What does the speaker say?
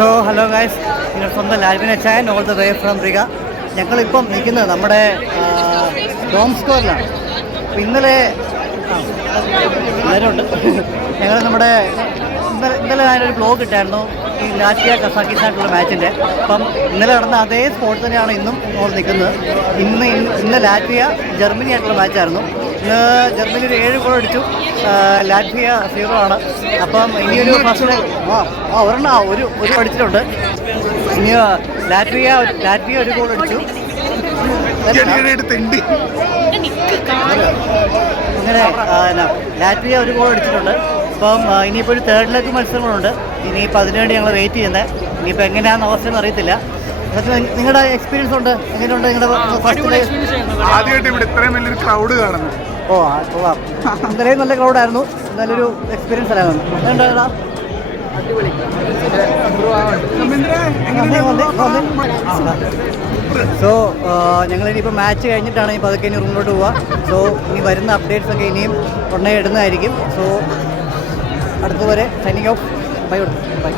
So hello guys നിങ്ങൾ സ്വന്തം Lalvin Achayan all the way from Rica ഞങ്ങളിപ്പം നിൽക്കുന്നത് നമ്മുടെ ഡോം സ്കോറിലാണ് അപ്പം ഇന്നലെ ആ, എല്ലാവരുണ്ട് ഞങ്ങൾ നമ്മുടെ ഇന്നലെ ഇന്നലെ ഞാനൊരു ബ്ലോഗ് ഇട്ടായിരുന്നു. ഈ ലാറ്റിയ കസാക്കിസ്ഥാനായിട്ടുള്ള മാച്ചിന്റെ. അപ്പം ഇന്നലെ നടന്ന അതേ സ്പോട്ട് തന്നെയാണ് ഇന്നും നമ്മൾ നിൽക്കുന്നത്. ഇന്ന് ഇന്ന് ഇന്ന് ലാറ്റ്വിയ ജർമ്മനി ആയിട്ടുള്ള മാച്ചായിരുന്നു. ഇന്ന് ജർമ്മനി ഒരു ഏഴ് ഗോൾ അടിച്ചു. ലാറ്റിയ ലാറ്റ്വിയ സീറോ ആണ്. അപ്പം ഇനിയൊരു ഫസ്റ്റ് ആ ആ ഒരെണ്ണം ആ, ഒരു ഒരു അടിച്ചിട്ടുണ്ട്. ഇനി ലാറ്റ്വിയ ലാറ്റ്വിയ ഒരു ഗോൾ അടിച്ചു. അങ്ങനെ ലാറ്റിയ ലാറ്റ്വിയ ഒരു ഗോൾ അടിച്ചിട്ടുണ്ട്. അപ്പം ഇനിയിപ്പോൾ ഒരു തേർഡ് ലെഗ് മത്സരങ്ങളുണ്ട്. ഇനിയിപ്പോൾ അതിനുവേണ്ടി ഞങ്ങൾ വെയിറ്റ് ചെയ്യുന്നത് ഇനിയിപ്പോൾ എങ്ങനെയാണെന്ന് അവസ്ഥ എന്ന് അറിയത്തില്ല നിങ്ങളുടെ എക്സ്പീരിയൻസ് ഉണ്ട്. എങ്ങനെയുണ്ട് നിങ്ങളുടെ ഫസ്റ്റ് ആദ്യമായിട്ട് ഇവിടെ ഇത്രയും വലിയൊരു ക്രൗഡ് കാണുന്നു. ഓ കൊള്ളാം. ഇന്നലെയും നല്ല ക്രൗഡായിരുന്നു നല്ലൊരു എക്സ്പീരിയൻസ് അല്ലായിരുന്നു എന്താ സോ ഞങ്ങൾ ഇനിയിപ്പോൾ മാച്ച് കഴിഞ്ഞിട്ടാണ് ഇപ്പോൾ അതൊക്കെ ഇനി റൂമിലോട്ട് പോവുക സോ ഇനി വരുന്ന അപ്ഡേറ്റ്സ് ഒക്കെ ഇനിയും ഉടനെ ഇടുന്നതായിരിക്കും. സോ അടുത്തതുവരെ സൈനിങ് ഓഫ് ബൈ ബൈ